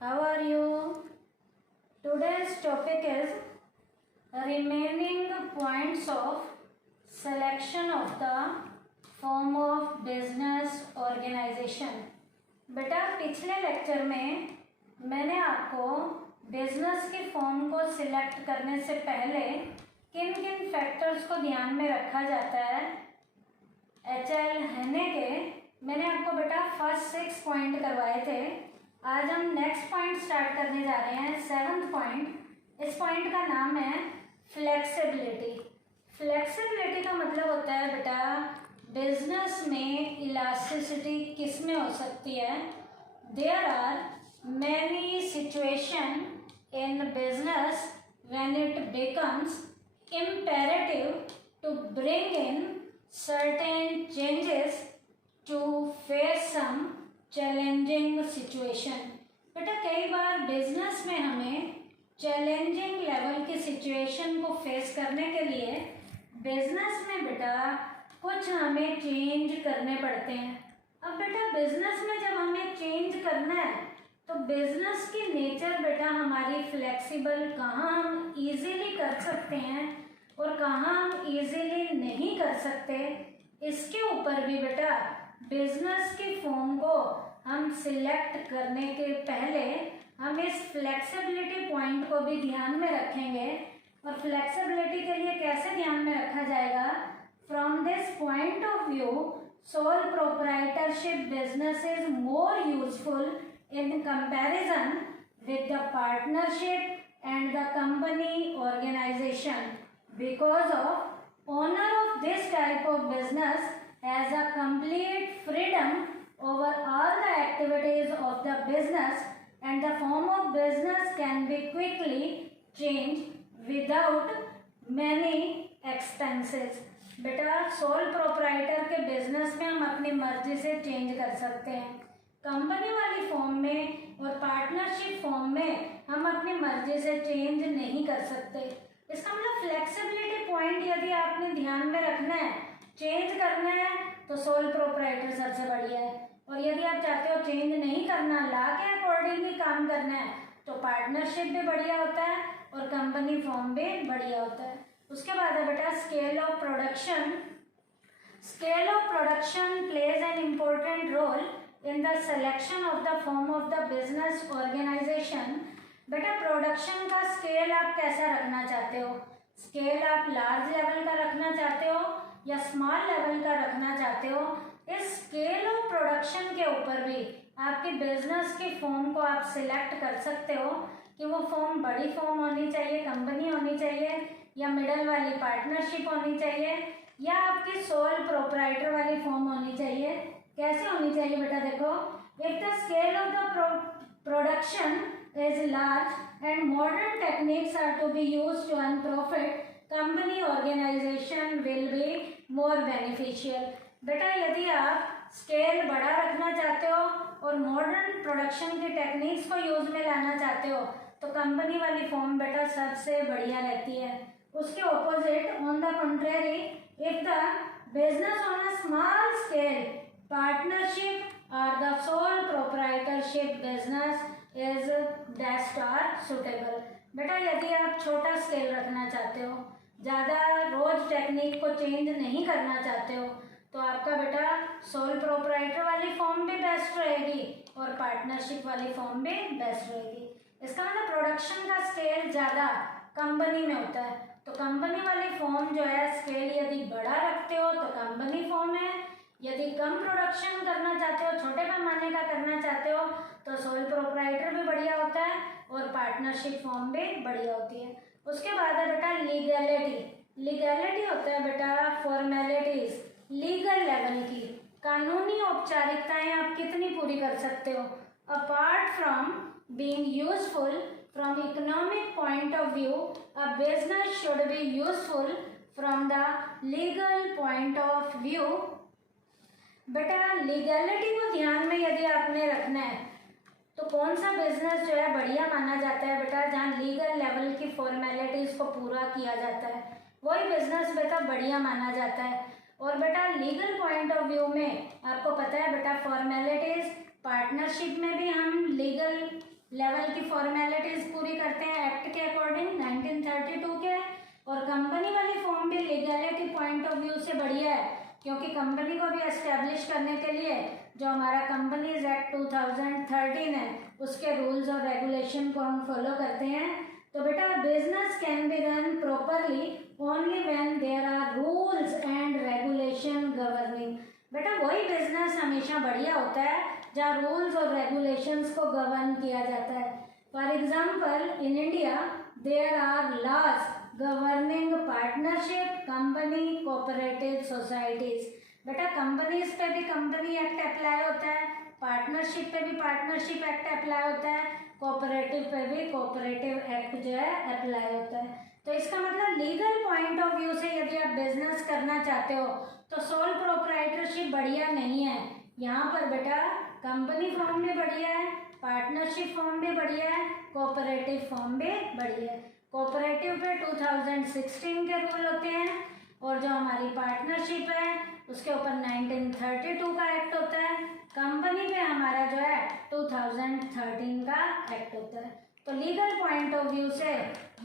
How are you? Today's topic is remaining points of selection of the form of business organization. बेटा पिछले lecture में मैंने आपको business की फॉर्म को सिलेक्ट करने से पहले किन किन फैक्टर्स को ध्यान में रखा जाता है HL हैने के मैंने आपको बेटा फर्स्ट 6 पॉइंट करवाए थे। आज हम नेक्स्ट पॉइंट स्टार्ट करने जा रहे हैं, 7th पॉइंट। इस पॉइंट का नाम है फ्लेक्सिबिलिटी। फ्लेक्सिबिलिटी का मतलब होता है बेटा बिजनेस में इलास्टिसिटी किस में हो सकती है। There are many situation in business when it becomes imperative to bring in certain changes to face some challenging situation। बेटा कई बार बिजनेस में हमें चैलेंजिंग लेवल की सिचुएशन को फेस करने के लिए बिजनेस में बेटा कुछ हमें चेंज करने पड़ते हैं। अब बेटा बिजनेस में जब हमें चेंज करना है तो बिजनेस की नेचर बेटा हमारी फ्लेक्सिबल, कहाँ हम इजीली कर सकते हैं और कहाँ हम इजीली नहीं कर सकते, इसके ऊपर भी बेटा बिजनेस की फॉर्म को हम सिलेक्ट करने के पहले हम इस फ्लेक्सिबिलिटी पॉइंट को भी ध्यान में रखेंगे। और फ्लेक्सिबिलिटी के लिए कैसे ध्यान में रखा जाएगा? From this point of view soul proprietorship business is more useful in comparison with the partnership and the company organization, because of owner of this type of business has a complete freedom over all the activities of the business and the form of business can be quickly changed without many expenses। बेटा sole proprietor के business में हम अपनी मर्जी से change कर सकते हैं। कंपनी वाली फॉर्म में और पार्टनरशिप फॉर्म में हम अपनी मर्जी से चेंज नहीं कर सकते। इसका मतलब फ्लेक्सिबिलिटी पॉइंट यदि आपने ध्यान में रखना है, चेंज करना है तो सोल प्रोप्राइटर सबसे बढ़िया है, और यदि आप चाहते हो चेंज नहीं करना, ला के अकॉर्डिंग ही काम करना है, तो पार्टनरशिप भी बढ़िया होता है और कंपनी फॉर्म भी बढ़िया होता है। उसके बाद है बेटा scale of production. Scale of production plays an important role in the selection of the form of the business organization। बेटा प्रोडक्शन का स्केल आप कैसा रखना चाहते हो? स्केल आप लार्ज लेवल का रखना चाहते हो या स्मॉल लेवल का रखना चाहते हो? इस स्केल ऑफ प्रोडक्शन के ऊपर भी आपकी बिजनेस की फॉर्म को आप सिलेक्ट कर सकते हो कि वो फॉर्म बड़ी फॉर्म होनी चाहिए, कंपनी होनी चाहिए, या मिडल वाली पार्टनरशिप होनी चाहिए, या आपकी सोल प्रोप्राइटर वाली फॉर्म होनी चाहिए। कैसे होनी चाहिए बेटा? देखो, if the scale of the production is large and modern techniques are to be used to earn profit, company organization will be more beneficial. बेटा यदि आप स्केल बड़ा रखना चाहते हो और मॉडर्न प्रोडक्शन की टेक्निक्स को यूज में लाना चाहते हो तो कंपनी वाली फॉर्म बेटा सबसे बढ़िया रहती है। उसके opposite on the contrary, if the business on a small scale, partnership or the sole proprietorship business is best or suitable। बेटा यदि आप छोटा स्केल रखना चाहते हो, ज़्यादा रोज टेक्निक को चेंज नहीं करना चाहते हो, तो आपका बेटा सोल प्रोप्राइटर वाली फॉर्म भी बेस्ट रहेगी और पार्टनरशिप वाली फॉर्म भी बेस्ट रहेगी। इसका मतलब प्रोडक्शन का स्केल ज़्यादा कंपनी में होता है, तो कंपनी वाली फॉर्म जो है स्केल यदि बड़ा रखते हो तो कंपनी फॉर्म है, यदि कम प्रोडक्शन करना चाहते हो, छोटे पैमाने का करना चाहते हो, तो सोल प्रोप्राइटर भी बढ़िया होता है और पार्टनरशिप फॉर्म भी बढ़िया होती है। उसके बाद है बेटा लीगैलिटी। लीगैलिटी होता है बेटा फॉर्मेलिटीज, लीगल लेवल की कानूनी औपचारिकताएं आप कितनी पूरी कर सकते हो। Apart from being useful from economic point of view, a business should be useful from the legal point of view. बेटा लीगैलिटी को ध्यान में यदि आपने रखना है तो कौन सा बिजनेस जो है बढ़िया माना जाता है बेटा? जहाँ लीगल लेवल की फॉर्मेलिटीज को पूरा किया जाता है, वही बिजनेस बेटा बढ़िया माना जाता है। और बेटा लीगल पॉइंट ऑफ व्यू में आपको पता है बेटा फॉर्मेलिटीज, पार्टनरशिप में भी हम लीगल लेवल की फॉर्मेलिटीज पूरी करते हैं एक्ट के अकॉर्डिंग 1932 के। और कंपनी वाली फॉर्म भी लीगैलिटी पॉइंट ऑफ व्यू से बढ़िया है, क्योंकि कंपनी को भी एस्टेब्लिश करने के लिए जो हमारा कंपनीज एक्ट 2013 है उसके रूल्स और रेगुलेशन को हम फॉलो करते हैं। तो बेटा business can be run properly only when there are rules and regulation governing. बेटा वही बिजनेस हमेशा बढ़िया होता है जहाँ रूल्स और रेगुलेशंस को गवर्न किया जाता है। For example in India there are laws governing partnership, company, cooperative societies. बेटा कंपनीज पे भी कंपनी एक्ट अप्लाई होता है, पार्टनरशिप पे भी पार्टनरशिप एक्ट अप्लाई होता है, कोऑपरेटिव पे भी कोऑपरेटिव एक्ट जो है अप्लाई होता है। तो इसका मतलब लीगल पॉइंट ऑफ व्यू से यदि आप बिजनेस करना चाहते हो तो सोल प्रोप्राइटरशिप बढ़िया नहीं है। यहाँ पर बेटा कंपनी फॉर्म भी बढ़िया है, पार्टनरशिप फॉर्म भी बढ़िया है, कोऑपरेटिव फॉर्म भी बढ़िया है। कोऑपरेटिव पे 2016 के रूल होते हैं और जो हमारी पार्टनरशिप है उसके ऊपर 1932 का एक्ट होता है। कंपनी पे हमारा जो है 2013 का एक्ट होता है। तो लीगल पॉइंट ऑफ व्यू से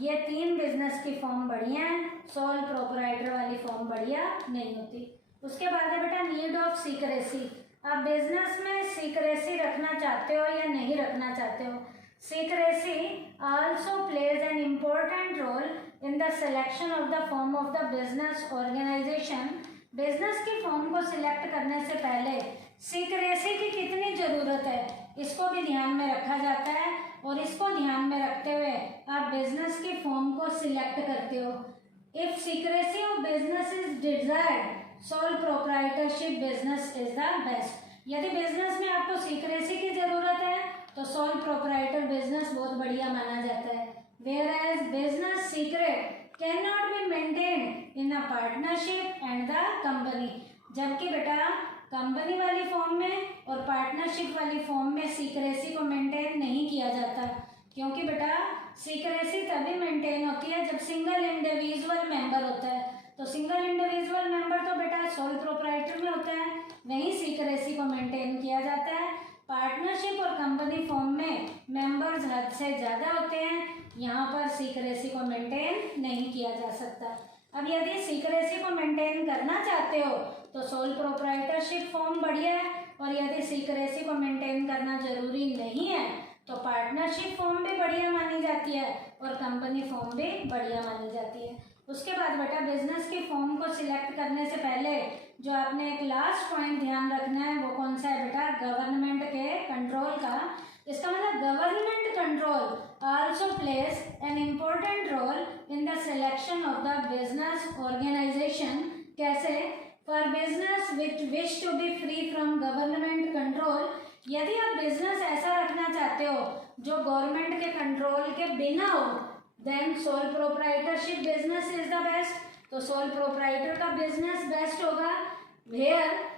ये तीन बिजनेस की फॉर्म बढ़िया है, सोल प्रोप्राइटर वाली फॉर्म बढ़िया नहीं होती। उसके बाद है बेटा नीड ऑफ सीक्रेसी। आप बिजनेस में सीक्रेसी रखना चाहते हो या नहीं रखना चाहते हो। Secrecy also plays an important role in the selection of the form of the business organization। Business की फॉर्म को सिलेक्ट करने से पहले सीक्रेसी की कितनी ज़रूरत है इसको भी ध्यान में रखा जाता है, और इसको ध्यान में रखते हुए आप बिजनेस की फॉर्म को सिलेक्ट करते हो। If secrecy of business is desired soul proprietorship business is the best. यदि बिजनेस में आपको सीक्रेसी की ज़रूरत है तो सोल प्रोप्राइटर बिजनेस बहुत बढ़िया माना जाता है। Whereas business secret cannot be maintained in a partnership and the company। जबकि बेटा कंपनी वाली फॉर्म में और पार्टनरशिप वाली फॉर्म में सीक्रेसी को मेंटेन नहीं किया जाता, क्योंकि बेटा सीक्रेसी तभी मेंटेन होती है जब सिंगल इंडिविजुअल मेंबर होता है। तो सिंगल इंडिविजुअल मेंबर तो बेटा सोल प्रोप्राइटर में होता है, वहीं सीक्रेसी को मेंटेन किया जाता है। पार्टनरशिप और कंपनी फॉर्म में मेंबर्स हद से ज़्यादा होते हैं, यहाँ पर सीक्रेसी को मेंटेन नहीं किया जा सकता। अब यदि सीक्रेसी को मेंटेन करना चाहते हो तो सोल प्रोप्राइटरशिप फॉर्म बढ़िया है, और यदि सीक्रेसी को मेंटेन करना जरूरी नहीं है तो पार्टनरशिप फॉर्म भी बढ़िया मानी जाती है और कंपनी फॉर्म भी बढ़िया मानी जाती है। उसके बाद बेटा बिजनेस की फॉर्म को सिलेक्ट करने से पहले जो आपने एक लास्ट पॉइंट ध्यान रखना है वो कौन सा है बेटा, गवर्नमेंट के कंट्रोल का। इसका मतलब government control also place an important role in the selection of the business organisation. कैसे? For business which wish to be free from government control. यदि आप बिजनेस ऐसा रखना चाहते हो जो गवर्नमेंट के कंट्रोल के बिना हो, then sole proprietorship business is the best. तो सोल प्रोप्राइटर का बिजनेस बेस्ट होगा। Where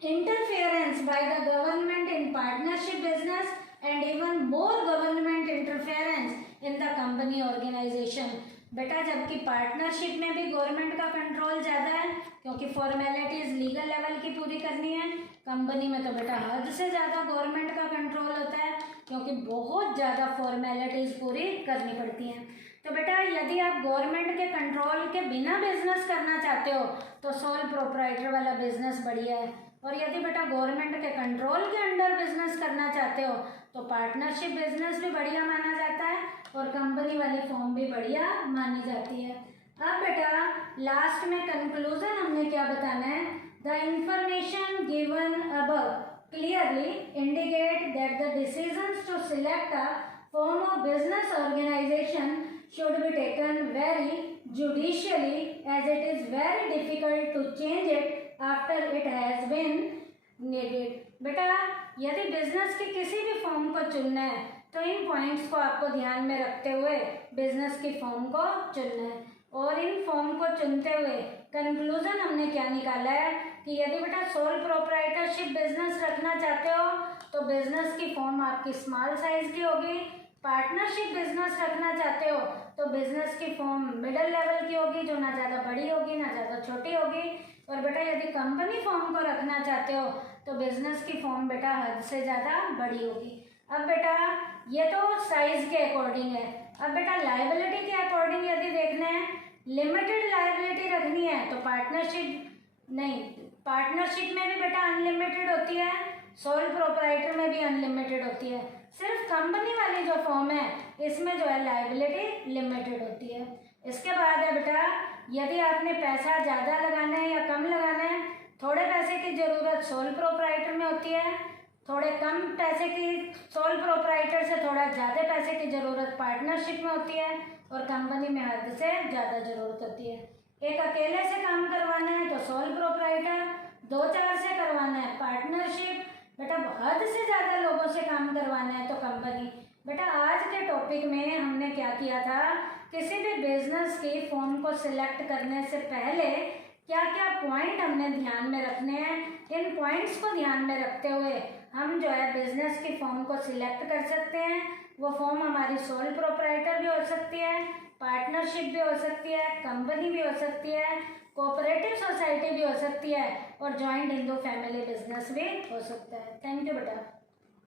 interference by the government in partnership business and even more government interference in the company organization। बेटा जबकि पार्टनरशिप में भी गवर्नमेंट का कंट्रोल ज़्यादा है क्योंकि फॉर्मेलिटीज लीगल लेवल की पूरी करनी है, कंपनी में तो बेटा हद से ज़्यादा गवर्नमेंट का कंट्रोल होता है क्योंकि बहुत ज़्यादा फॉर्मेलिटीज पूरी करनी पड़ती हैं। तो बेटा यदि आप गवर्नमेंट के कंट्रोल के बिना बिजनेस करना चाहते हो तो सोल प्रोप्राइटर वाला बिजनेस बढ़िया है, और यदि बेटा गवर्नमेंट के कंट्रोल के अंडर बिजनेस करना चाहते हो तो पार्टनरशिप बिजनेस भी बढ़िया माना जाता है और कंपनी वाली फॉर्म भी बढ़िया मानी जाती है। अब बेटा लास्ट में कंक्लूजन हमने क्या बताना है, the information given above clearly indicate that the decisions to select a form of business organization should be taken very judicially as it is very difficult to change it after it has been needed। बेटा यदि business की किसी भी form को चुनना है तो इन points को आपको ध्यान में रखते हुए बिजनेस की फॉर्म को चुनना है, और इन फॉर्म को चुनते हुए कंक्लूजन हमने क्या निकाला है कि यदि बेटा सोल प्रोप्राइटरशिप बिजनेस रखना चाहते हो तो बिजनेस की फॉर्म आपकी स्मॉल साइज की होगी। पार्टनरशिप बिजनेस रखना चाहते हो तो बिजनेस की फॉर्म मिडिल लेवल की होगी जो ना ज़्यादा बड़ी होगी ना ज़्यादा छोटी होगी, और बेटा यदि कंपनी फॉर्म को रखना चाहते हो तो बिजनेस की फॉर्म बेटा हद से ज़्यादा बड़ी होगी। अब बेटा ये तो साइज के अकॉर्डिंग है। अब बेटा लायबिलिटी के अकॉर्डिंग यदि देखना है, लिमिटेड लायबिलिटी रखनी है तो पार्टनरशिप नहीं, पार्टनरशिप में भी बेटा अनलिमिटेड होती है, सोल प्रोप्राइटर में भी अनलिमिटेड होती है। सिर्फ कंपनी वाली जो फॉर्म है इसमें जो है लायबिलिटी लिमिटेड होती है। इसके बाद है बेटा, यदि आपने पैसा ज़्यादा लगाना है या कम लगाना है, थोड़े पैसे की ज़रूरत सोल प्रोप्राइटर में होती है, थोड़े कम पैसे की सोल प्रोप्राइटर से थोड़ा ज़्यादा पैसे की ज़रूरत पार्टनरशिप में होती है, और कंपनी में हद से ज़्यादा ज़रूरत होती है। एक अकेले से काम करवाना है तो सोल प्रोप्राइटर, 2-4 से करवाना है पार्टनरशिप, बेटा हद से ज़्यादा लोगों से काम करवाना है तो कंपनी। बेटा आज के टॉपिक में हमने क्या किया था, किसी भी बिजनेस की फॉर्म को सिलेक्ट करने से पहले क्या क्या पॉइंट हमने ध्यान में रखने हैं, इन पॉइंट्स को ध्यान में रखते हुए हम जो है बिजनेस की फॉर्म को सिलेक्ट कर सकते हैं। वो फॉर्म हमारी सोल प्रोप्राइटर भी हो सकती है, पार्टनरशिप भी हो सकती है, कंपनी भी हो सकती है, कोऑपरेटिव सोसाइटी भी हो सकती है, और जॉइंट हिंदू फैमिली बिजनेस भी हो सकता है। थैंक यू बेटा।